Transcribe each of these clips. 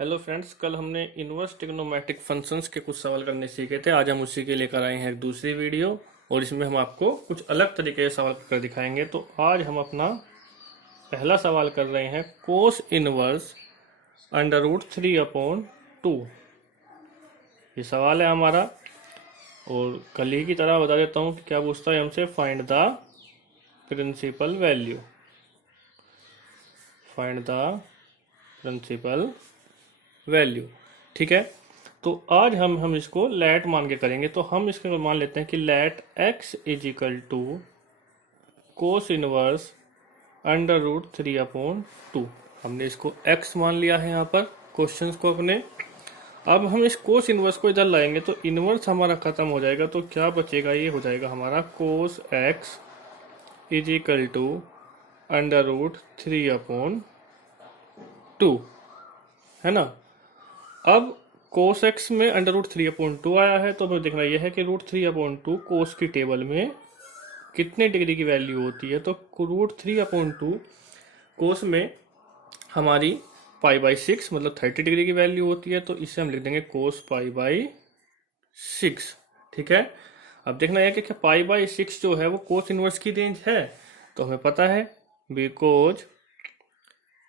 Hello friends, कल हमने inverse trigonometric functions के कुछ सवाल करने सीखे थे। आज हम उसी के लेकर आए हैं एक दूसरी वीडियो और इसमें हम आपको कुछ अलग तरीके से सवाल कर दिखाएंगे। तो आज हम अपना पहला सवाल कर रहे हैं कोस इनवर्स अंडर रूट 3/2। ये सवाल है हमारा और कल ही की तरह बता देता हूँ कि क्या पूछता है हमसे। Find the principal value, find the principal value. ठीक है, तो आज हम इसको लेट मान के करेंगे। तो हम इसके मान लेते हैं कि let x is equal to cos inverse under root 3/2। हमने इसको x मान लिया है यहाँ पर क्वेश्चंस को अपने। अब हम इस कोस इनवर्स को इधर लाएंगे तो इनवर्स हमारा खत्म हो जाएगा। तो क्या बचेगा, ये हो जाएगा हमारा cos x is equal to under root 3/2, है ना। अब कोस एक्स में अंडर रूट 3/2 आया है, तो हमें देखना यह है कि रूट 3/2 कोस की टेबल में कितने डिग्री की वैल्यू होती है। तो रूट 3/2 कोस में हमारी π/6 मतलब 30 डिग्री की वैल्यू होती है। तो इसे हम लिख देंगे कोस π/6। ठीक है, अब देखना है कि क्या π/6 जो है वो कोस इनवर्स की रेंज है। तो हमें पता है because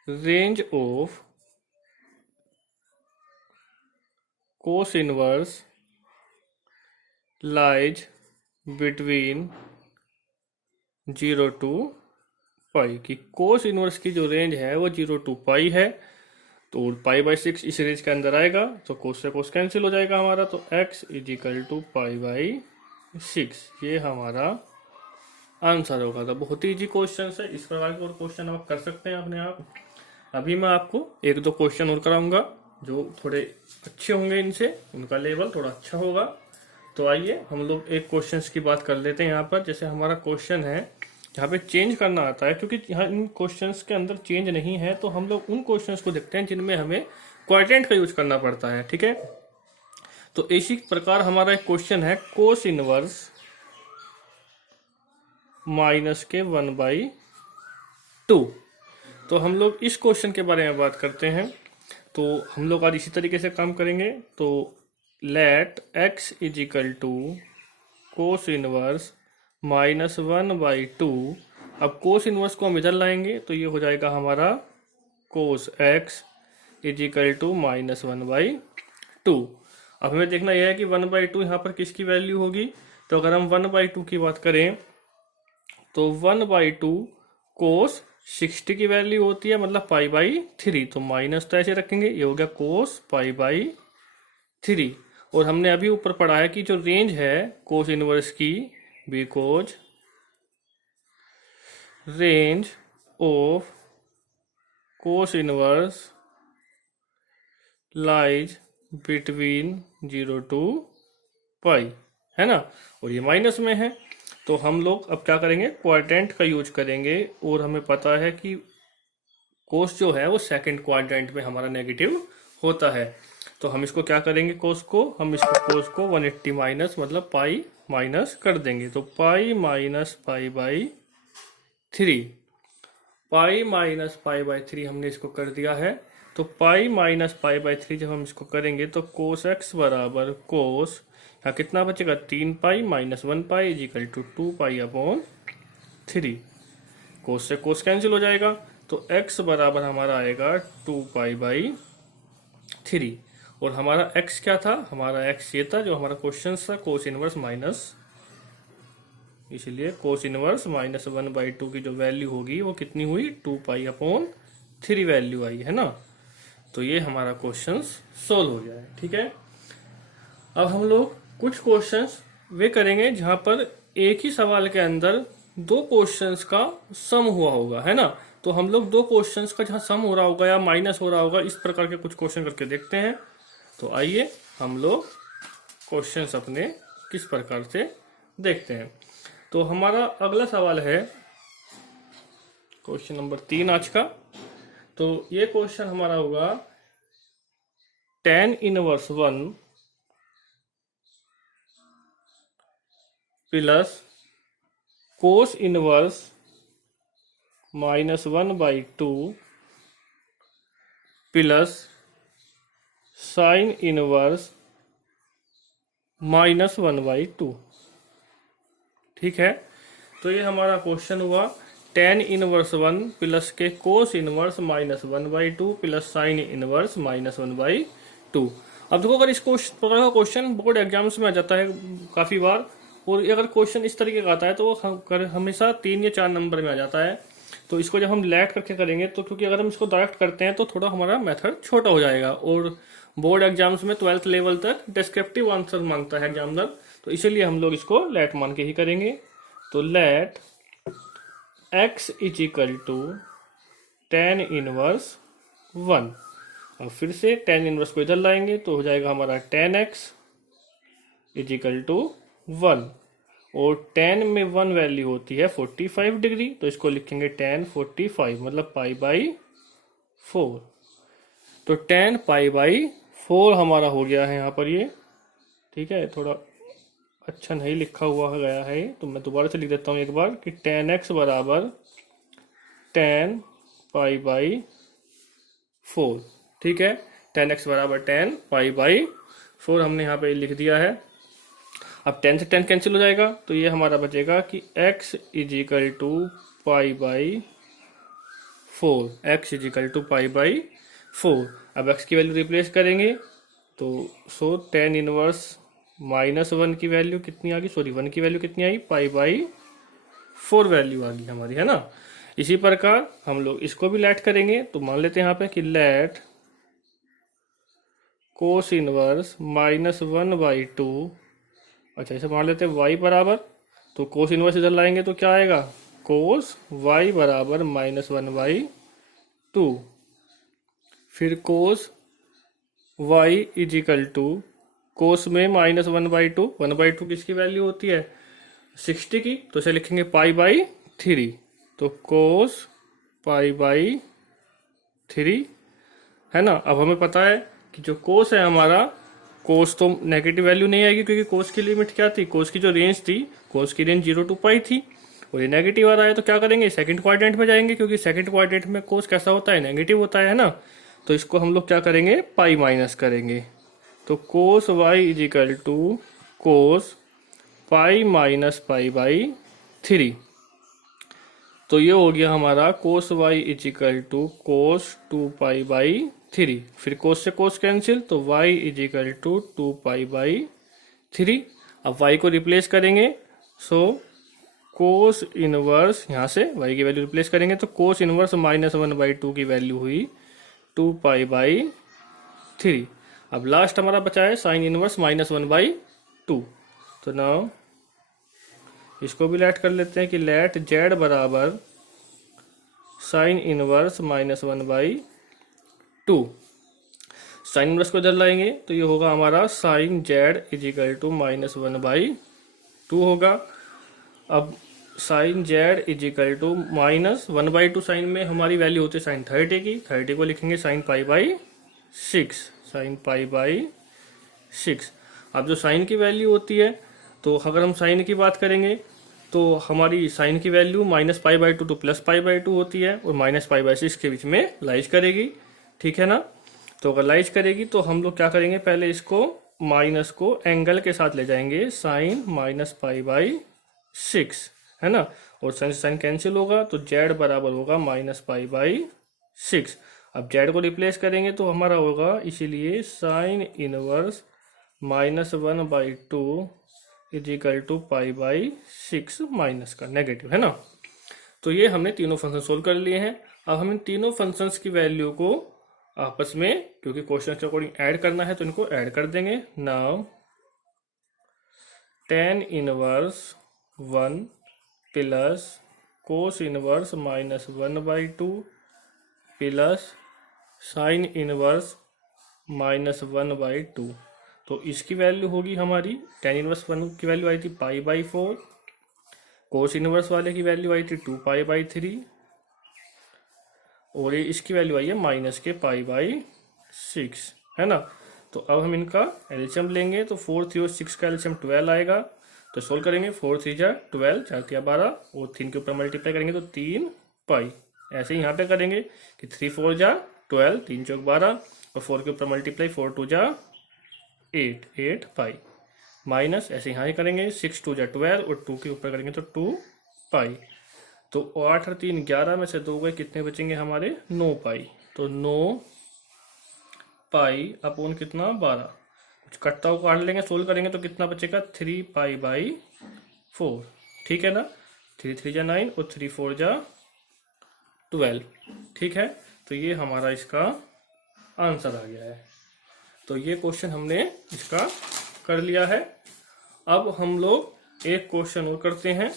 range of cos inverse lies between 0 to पाई की cos इनवर्स की जो रेंज है वो 0 to पाई है। तो π/6 इस रेंज के अंदर आएगा तो cos से cos कैंसिल हो जाएगा हमारा। तो x इज इक्वल टू π/6 ये हमारा आंसर होगा। तो बहुत ही इजी क्वेश्चन है, इस प्रकार के और क्वेश्चन आप कर सकते हैं अपने आप। अभी मैं आपको एक दो क्वेश्चन और कराऊंगा जो थोड़े अच्छे होंगे, इनसे उनका लेवल थोड़ा अच्छा होगा। तो आइए हम लोग एक क्वेश्चंस की बात कर लेते हैं यहाँ पर। जैसे हमारा क्वेश्चन है यहाँ पे चेंज करना आता है, क्योंकि यहाँ इन क्वेश्चंस के अंदर चेंज नहीं है, तो हम लोग उन क्वेश्चंस को देखते हैं जिनमें हमें क्वाड्रेंट का यूज करना पड़ता है। ठीक है, तो इसी प्रकार हमारा एक क्वेश्चन है कोस इनवर्स माइनस के 1/2। तो हम लोग इस क्वेश्चन के बारे में बात करते हैं। तो हम लोग आज इसी तरीके से काम करेंगे। तो let x is equal to cos inverse -1/2। अब कोस इनवर्स को हम इधर लाएंगे तो ये हो जाएगा हमारा cos x is equal to -1/2। अब हमें देखना यह है कि 1/2 यहाँ पर किसकी वैल्यू होगी। तो अगर हम 1/2 की बात करें तो 1/2 कोस 60 की वैल्यू होती है, मतलब π/3। तो माइनस तो ऐसे रखेंगे, ये हो गया कोस π/3। और हमने अभी ऊपर पढ़ा है कि जो रेंज है कोस इनवर्स की, because range of cos inverse lies between 0 to पाई, है ना। और ये माइनस में है, तो हम लोग अब क्या करेंगे, क्वाड्रेंट का यूज करेंगे। और हमें पता है कि कोस जो है वो सेकंड क्वाड्रेंट में हमारा नेगेटिव होता है। तो हम इसको क्या करेंगे, कोस को हम इसको कोस को 180 माइनस मतलब पाई माइनस कर देंगे। तो पाई माइनस π/3, पाई माइनस π/3 हमने इसको कर दिया है। तो पाई माइनस π/3 जब हम इसको करेंगे तो कोस एक्स बराबर कोस, यहाँ कितना बचेगा 3 pi minus 1 pi is equal to 2 π/3। Cos से कोस कैंसिल हो जाएगा तो x बराबर हमारा आएगा 2 π/3। और हमारा x क्या था, हमारा x ये था जो हमारा क्वेश्चन था कोस इनवर्स माइनस, इसलिए कोस इनवर्स -1/2 की जो वैल्यू होगी वो कितनी हुई 2 π/3 वैल्यू आई, है ना। तो ये हमारा क्वेश्चन सोल्व हो गया है। ठीक है, अब हम लोग कुछ क्वेश्चंस वे करेंगे जहां पर एक ही सवाल के अंदर दो क्वेश्चंस का सम हुआ होगा, है ना। तो हम लोग दो क्वेश्चंस का जहां सम हो रहा होगा या माइनस हो रहा होगा, इस प्रकार के कुछ क्वेश्चन करके देखते हैं। तो आइए हम लोग क्वेश्चंस अपने किस प्रकार से देखते हैं। तो हमारा अगला सवाल है क्वेश्चन नंबर 3 आज का। तो ये क्वेश्चन हमारा होगा tan inverse 1 plus cos inverse -1/2 plus sign inverse -1/2। ठीक है, तो ये हमारा क्वेश्चन हुआ tan इनवर्स 1 प्लस के कोस इनवर्स -1/2 प्लस साइन इनवर्स -1/2। अब देखो, अगर इस प्रकार का क्वेश्चन बोर्ड एग्जाम्स में आ जाता है काफ़ी बार, और अगर क्वेश्चन इस तरीके का आता है तो वो हमेशा 3 या 4 नंबर में आ जाता है। तो इसको जब हम लैट करके करेंगे तो, क्योंकि अगर हम इसको डायरेक्ट करते हैं तो थोड़ा हमारा मेथड छोटा हो जाएगा, और बोर्ड एग्जाम्स में 12th लेवल तक डिस्क्रिप्टिव आंसर मांगता है एग्जामिनर, तो इसीलिए हम लोग इसको लैट मान के ही करेंगे। तो let x is equal to tan inverse 1। अब फिर से tan इनवर्स को इधर लाएंगे तो हो जाएगा हमारा tan x is equal to 1, और tan में 1 वैल्यू होती है 45 डिग्री, तो इसको लिखेंगे tan 45 मतलब π/4। तो tan π/4 हमारा हो गया है यहाँ पर ये। ठीक है, थोड़ा अच्छा नहीं लिखा हुआ गया है, तो मैं दोबारा से लिख देता हूँ एक बार कि tan x बराबर tan π/4। ठीक है, tan x बराबर tan π/4 हमने यहाँ पे लिख दिया है। अब 10 से 10 कैंसिल हो जाएगा, तो ये हमारा बचेगा कि x is equal to π/4, x is equal to π/4। अब x की वैल्यू रिप्लेस करेंगे तो tan इनवर्स -1 की वैल्यू कितनी आ गई, सॉरी 1 की वैल्यू कितनी आई, π/4 वैल्यू आ गई हमारी, है ना। इसी प्रकार हम लोग इसको भी लैट करेंगे, तो मान लेते हैं यहाँ पे कि लैट कोस इनवर्स -1/2। अच्छा, इसे मान लेते हैं y बराबर, तो कोस इनवर्स इधर लाएंगे तो क्या आएगा, कोस y बराबर -1/2। फिर कोस y इज इक्वल टू, कोस में -1/2, 1/2 किसकी वैल्यू होती है, 60 की, तो इसे लिखेंगे π/3। तो कोस π/3, है ना। अब हमें पता है कि जो कोस है हमारा, कोस तो नेगेटिव वैल्यू नहीं आएगी, क्योंकि कोस की लिमिट क्या थी, कोस की जो रेंज थी, कोस की रेंज 0 to π थी, और ये नेगेटिव आ रहा है, तो क्या करेंगे, सेकंड क्वाड्रेंट में जाएंगे, क्योंकि सेकंड क्वाड्रेंट में कोस कैसा होता है, नेगेटिव होता है ना। तो इसको हम लोग क्या करेंगे, पाई माइनस करेंगे। तो cos y is equal to cos pi minus π/3। तो ये हो गया हमारा cos y is equal to cos 2π/3। फिर कोस से कोस कैंसिल, तो y इज इक्वल टू 2π/3। अब y को रिप्लेस करेंगे, सो कोस इनवर्स, यहाँ से y की वैल्यू रिप्लेस करेंगे तो कोस इनवर्स -1/2 की वैल्यू हुई 2π/3। अब लास्ट हमारा बचा है साइन इनवर्स -1/2। तो नाउ इसको भी लेट कर लेते हैं कि लेट z बराबर साइन इनवर्स -1/2। साइन इनवर्स को इधर लाएंगे तो ये होगा हमारा sine z is equal to -1/2 होगा। अब sine z is equal to -1/2, sine में हमारी वैल्यू होती है साइन 30 की, 30 को लिखेंगे साइन π/6, साइन π/6। अब जो साइन की वैल्यू होती है, तो अगर हम साइन की बात करेंगे तो हमारी साइन की वैल्यू -π/2 टू +π/2 होती है, और -π/6 के बीच में लाइज करेगी, ठीक है ना। तो अगर लाइज करेगी तो हम लोग क्या करेंगे, पहले इसको माइनस को एंगल के साथ ले जाएंगे, साइन -π/6, है ना, और साइन साइन कैंसिल होगा तो z बराबर होगा -π/6। अब z को रिप्लेस करेंगे तो हमारा होगा, इसीलिए sine inverse -1/2 is equal to π/6 minus का नेगेटिव, है ना। तो ये हमने तीनों फंक्शन सोल्व कर लिए हैं। अब हम इन तीनों फंक्शंस की वैल्यू को आपस में, क्योंकि क्वेश्चन के अकॉर्डिंग ऐड करना है, तो इनको ऐड कर देंगे। Now tan inverse 1 plus cos inverse -1/2 plus sign inverse -1/2, तो इसकी वैल्यू होगी हमारी, tan इनवर्स 1 की वैल्यू आई थी π/4, कोस इनवर्स वाले की वैल्यू आई थी 2π/3, और ये इसकी वैल्यू आई है -π/6, है ना। तो अब हम इनका एलसीएम लेंगे, तो 4, 3 और 6 का एलसीएम 12 आएगा। तो सोल्व करेंगे, 4 3 जा 12, 4 3 12, और 3 के ऊपर मल्टीप्लाई करेंगे तो 3π। ऐसे ही यहाँ पे करेंगे कि 3 4 जा 12, 3 चौक 12, और 4 के ऊपर मल्टीप्लाई, 4 2 जा 8, 8 पाई, माइनस ऐसे यहाँ ही करेंगे, 6 2 जा 12 और 2 के ऊपर करेंगे तो 2 पाई। तो 8 और 3 11 में से 2 गए, कितने बचेंगे हमारे 9 पाई। तो 9 पाई अपॉन कितना 12, कटता हुआ काट लेंगे, सोल्व करेंगे तो कितना बचेगा 3 पाई बाई 4। ठीक है ना, 3 3 जा 9 और 3 4 जा 12। ठीक है, तो ये हमारा इसका आंसर आ गया है। तो ये क्वेश्चन हमने इसका कर लिया है। अब हम लोग एक क्वेश्चन और करते हैं,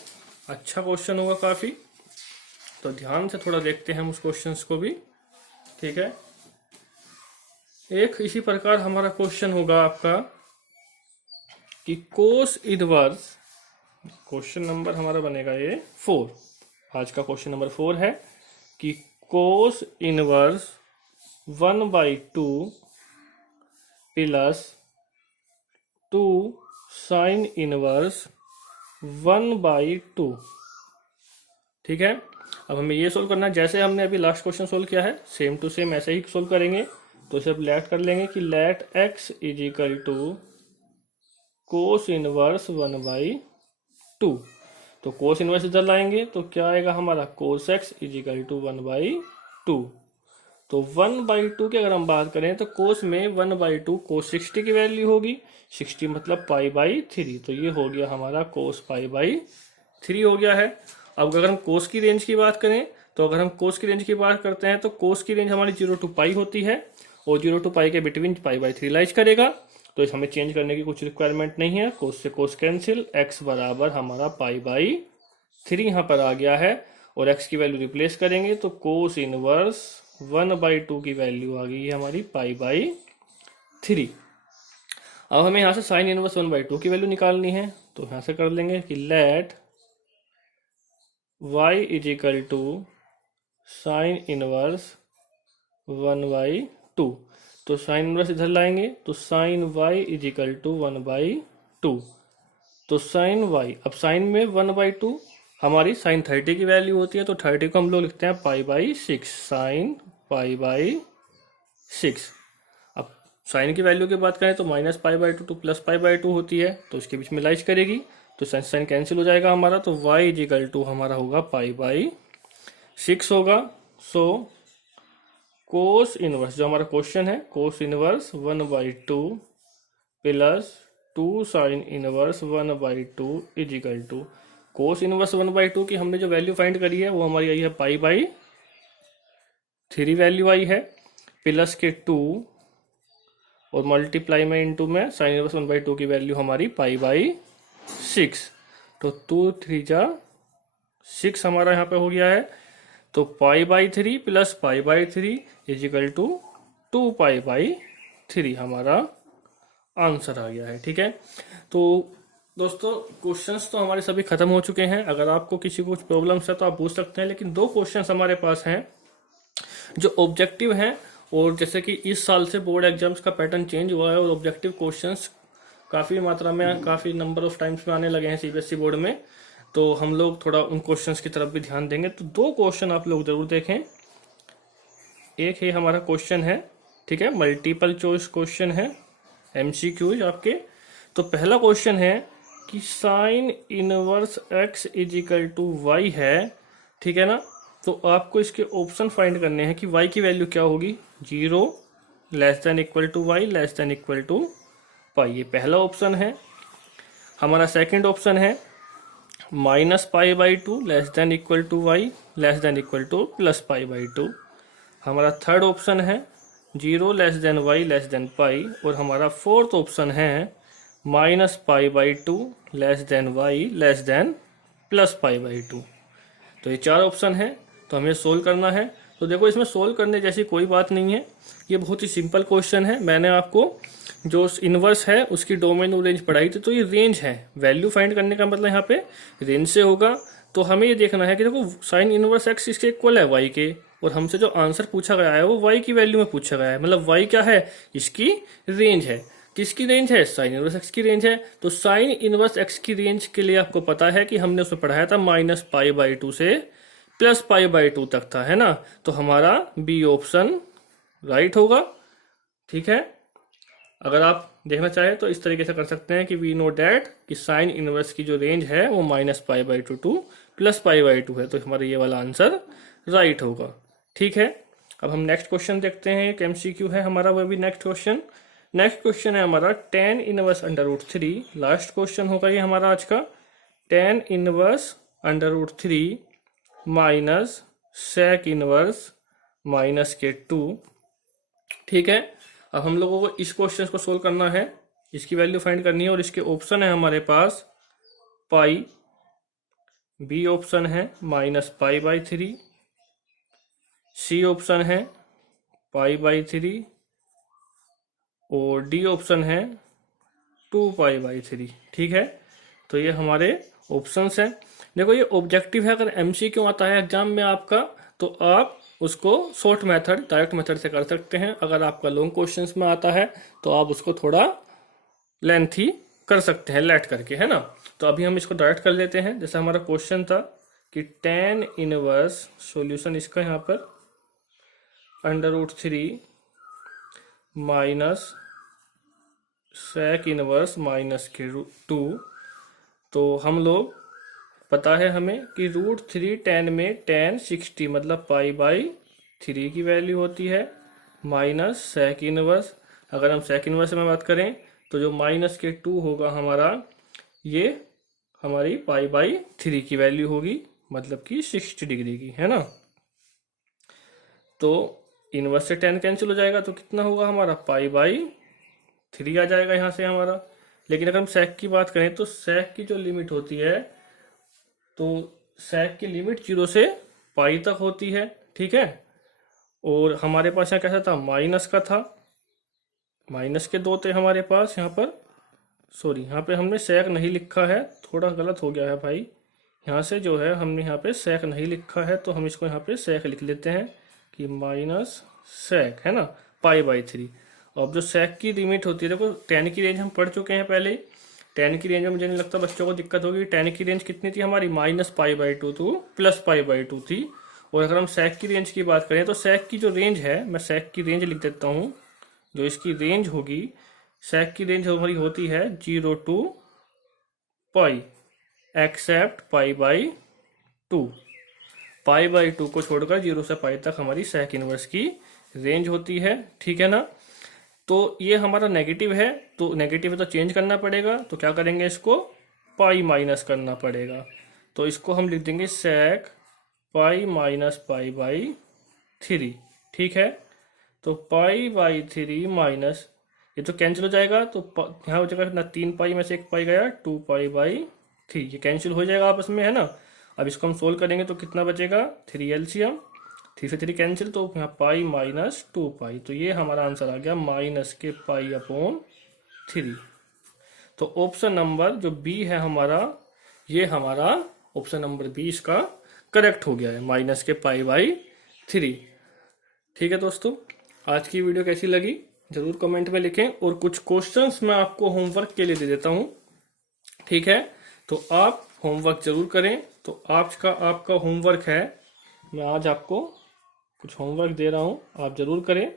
अच्छा क्वेश्चन होगा काफ़ी, तो ध्यान से थोड़ा देखते हैं हम उस क्वेश्चंस को भी। ठीक है, एक इसी प्रकार हमारा क्वेश्चन होगा आपका कि कोस इनवर्स, क्वेश्चन नंबर हमारा बनेगा ये 4, आज का क्वेश्चन नंबर 4 है कि कोस इनवर्स 1/2 प्लस 2 साइन इनवर्स 1/2। ठीक है, अब हमें ये सोल्व करना है जैसे हमने अभी लास्ट क्वेश्चन सोल्व किया है, सेम टू सेम ऐसे ही सोल्व करेंगे। तो इसे अब लेट कर लेंगे कि let x is equal to cos inverse 1/2। तो कोस इनवर्स इधर लाएंगे तो क्या आएगा हमारा cos x is equal to 1/2। तो 1/2 की अगर हम बात करें तो कोस में 1/2 कोस 60 की वैल्यू होगी, 60 मतलब π/3। तो ये हो गया हमारा कोस π/3 हो गया है। अब अगर हम कोस की रेंज की बात करें तो अगर हम कोस की रेंज की बात करते हैं तो कोस की रेंज हमारी 0 to π होती है और 0 to π के बिटवीन π/3 लाइज करेगा। तो इस हमें चेंज करने की कुछ रिक्वायरमेंट नहीं है, कोस से कोस कैंसिल, x बराबर हमारा π/3 यहाँ पर आ गया है और x की वैल्यू रिप्लेस करेंगे तो कोस इनवर्स 1/2 की वैल्यू आ गई है हमारी π/3। अब हमें यहाँ से साइन इनवर्स 1/2 की वैल्यू निकालनी है, तो यहाँ से कर लेंगे कि let y is equal to sine inverse 1/2। तो साइन इनवर्स इधर लाएंगे तो sine y is equal to 1/2। तो साइन y, अब साइन में 1/2 हमारी साइन 30 की वैल्यू होती है, तो 30 को हम लोग लिखते हैं π/6, साइन π/6। अब साइन की वैल्यू की बात करें तो माइनस π/2 टू प्लस π/2 होती है, तो इसके बीच में लाइज करेगी तो साइन साइन कैंसिल हो जाएगा हमारा। तो y इज इक्वल टू हमारा होगा π/6 होगा। सो कोस इनवर्स जो हमारा क्वेश्चन है, cos inverse 1/2 plus 2 sine inverse 1/2 is equal to cos inverse 1/2 की हमने जो वैल्यू फाइंड करी है वो हमारी आई है π/3 वैल्यू आई है, प्लस के 2 और मल्टीप्लाई में इंटू में साइन इनवर्स 1/2 की वैल्यू हमारी π/6। तो 2 3 जा 6 हमारा यहाँ पे हो गया है। तो π/3 प्लस π/3 इज इक्वल टू 2π/3 हमारा आंसर आ गया है। ठीक है, तो दोस्तों क्वेश्चंस तो हमारे सभी खत्म हो चुके हैं। अगर आपको किसी को कुछ प्रॉब्लम्स है तो आप पूछ सकते हैं, लेकिन 2 क्वेश्चंस हमारे पास हैं जो ऑब्जेक्टिव हैं। और जैसे कि इस साल से बोर्ड एग्जाम्स का पैटर्न चेंज हुआ है और ऑब्जेक्टिव क्वेश्चंस काफ़ी मात्रा में, काफ़ी नंबर ऑफ टाइम्स में आने लगे हैं सीबीएसई बोर्ड में, तो हम लोग थोड़ा उन क्वेश्चंस की तरफ भी ध्यान देंगे। तो 2 क्वेश्चन आप लोग जरूर देखें। एक है हमारा क्वेश्चन है, ठीक है, मल्टीपल चॉइस क्वेश्चन है, एमसीक्यूज आपके। तो पहला क्वेश्चन है कि sine inverse x is equal to y है, ठीक है ना। तो आपको इसके ऑप्शन फाइंड करने हैं कि y की वैल्यू क्या होगी, 0 less than equal to y less than equal to pi, ये पहला ऑप्शन है। हमारा सेकंड ऑप्शन है -π/2 less than equal to y less than equal to plus π/2। हमारा थर्ड ऑप्शन है 0 less than y less than pi. और हमारा fourth option है -π/2 less than y less than plus π/2। तो ये 4 ऑप्शन है, तो हमें सोल्व करना है। तो देखो इसमें सोल्व करने जैसी कोई बात नहीं है, ये बहुत ही सिंपल क्वेश्चन है। मैंने आपको जो इनवर्स है उसकी डोमेन और रेंज पढ़ाई थी, तो ये रेंज है, वैल्यू फाइंड करने का मतलब यहाँ पे रेंज से होगा। तो हमें ये देखना है कि देखो साइन इनवर्स x इसके इक्वल है y के, और हमसे जो आंसर पूछा गया है वो y की वैल्यू में पूछा गया है, मतलब y क्या है, इसकी रेंज है। किसकी रेंज है, साइन इनवर्स x की रेंज है। तो साइन इनवर्स x की रेंज के लिए आपको पता है कि हमने उसमें पढ़ाया था -π/2 से प्लस π/2 तक था, है ना। तो हमारा बी ऑप्शन राइट होगा। ठीक है। अगर आप देखना चाहें तो इस तरीके से कर सकते हैं कि वी नो डैट कि साइन इनवर्स की जो रेंज है वो -π/2 टू +π/2 है, तो हमारा ये वाला आंसर राइट होगा। ठीक है, अब हम नेक्स्ट क्वेश्चन देखते हैं। एक MCQ है हमारा, वह भी नेक्स्ट क्वेश्चन है हमारा tan इनवर्स √3। लास्ट क्वेश्चन होगा ये हमारा आज का। tan inverse √3 minus sec inverse -k2। ठीक है, अब हम लोगों को इस क्वेश्चन को सोल्व करना है, इसकी वैल्यू फाइंड करनी है, और इसके ऑप्शन है हमारे पास पाई, बी ऑप्शन है -π/3, सी ऑप्शन है π/3 और डी ऑप्शन है 2π/3। ठीक है, तो ये हमारे ऑप्शंस हैं। देखो ये ऑब्जेक्टिव है, अगर MCQ आता है एग्जाम में आपका तो आप उसको शॉर्ट मेथड डायरेक्ट मेथड से कर सकते हैं। अगर आपका लॉन्ग क्वेश्चंस में आता है तो आप उसको थोड़ा लेंथी कर सकते हैं लेट करके, है ना। तो अभी हम इसको डायरेक्ट कर लेते हैं। जैसे हमारा क्वेश्चन था कि tan इनवर्स, सॉल्यूशन इसका यहाँ पर √3 माइनस sec इनवर्स -k2। तो हम लोग पता है हमें कि √3 tan में tan 60 मतलब π/3 की वैल्यू होती है, माइनस sec इनवर्स। अगर हम sec इनवर्स में बात करें तो जो -k2 होगा हमारा, ये हमारी π/3 की वैल्यू होगी, मतलब कि 60 डिग्री की, है ना। तो इनवर्स से tan कैंसिल हो जाएगा तो कितना होगा हमारा, π/3 आ जाएगा यहाँ से हमारा। लेकिन अगर हम sec की बात करें तो sec की जो लिमिट होती है, तो sec की लिमिट 0 से पाई तक होती है। ठीक है, और हमारे पास यहाँ कैसा था, माइनस का था, माइनस के 2 थे हमारे पास यहाँ पर। सॉरी, यहाँ पे हमने sec नहीं लिखा है, थोड़ा गलत हो गया है भाई। यहाँ से जो है हमने यहाँ पे sec नहीं लिखा है, तो हम इसको यहाँ पे sec लिख लेते हैं कि -sec, है ना, π/3। अब जो sec की लिमिट होती है, देखो tan की रेंज हम पढ़ चुके हैं पहले। tan की रेंज में मुझे नहीं लगता बच्चों को दिक्कत होगी। tan की रेंज कितनी थी हमारी, -π/2 टू +π/2 थी। और अगर हम sec की रेंज की बात करें तो sec की जो रेंज है, मैं sec की रेंज लिख देता हूँ। जो इसकी रेंज होगी, sec की रेंज हमारी होती है 0 टू π एक्सेप्ट π/2। π/2 को छोड़कर 0 से π तक हमारी sec इनवर्स की रेंज होती है। ठीक है ना। तो ये हमारा नेगेटिव है, तो नेगेटिव है तो चेंज करना पड़ेगा। तो क्या करेंगे, इसको पाई माइनस करना पड़ेगा। तो इसको हम लिख देंगे sec पाई माइनस π/3। ठीक है, तो π/3 माइनस, ये तो कैंसिल हो जाएगा, तो यहाँ हो जाएगा ना, 3 पाई में से 1 पाई गया, 2π/3, ये कैंसिल हो जाएगा आपस में, है ना। अब इसको हम सोल्व करेंगे तो कितना बचेगा, 3 LCM, 3 से 3 कैंसिल, तो यहाँ पाई माइनस 2π। तो ये हमारा आंसर आ गया -π/3। तो ऑप्शन नंबर जो बी है हमारा, ये हमारा ऑप्शन नंबर 20 का करेक्ट हो गया है, -π/3। ठीक है दोस्तों, आज की वीडियो कैसी लगी जरूर कमेंट में लिखें, और कुछ क्वेश्चंस मैं आपको होमवर्क के लिए दे देता हूं। ठीक है, तो आप होमवर्क जरूर करें। तो आज का आपका होमवर्क है, मैं आज आपको कुछ होमवर्क दे रहा हूं, आप जरूर करें।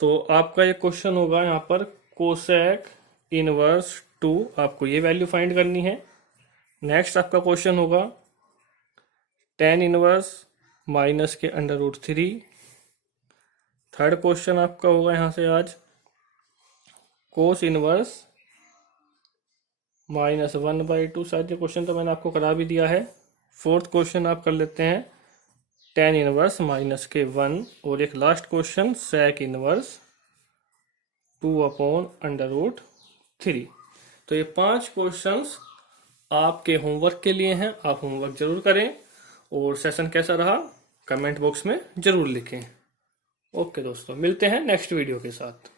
तो आपका ये क्वेश्चन होगा यहाँ पर, कोसेक इनवर्स 2, आपको ये वैल्यू फाइंड करनी है। नेक्स्ट आपका क्वेश्चन होगा tan इनवर्स -√3। थर्ड क्वेश्चन आपका होगा यहाँ से आज कोस इनवर्स -1/2। शायद ये क्वेश्चन तो मैंने आपको करा भी दिया है। फोर्थ क्वेश्चन आप कर लेते हैं tan इनवर्स -1, और एक लास्ट क्वेश्चन sec इनवर्स 2/√3। तो ये 5 क्वेश्चंस आपके होमवर्क के लिए हैं, आप होमवर्क जरूर करें। और सेशन कैसा रहा कमेंट बॉक्स में जरूर लिखें। ओके दोस्तों, मिलते हैं नेक्स्ट वीडियो के साथ।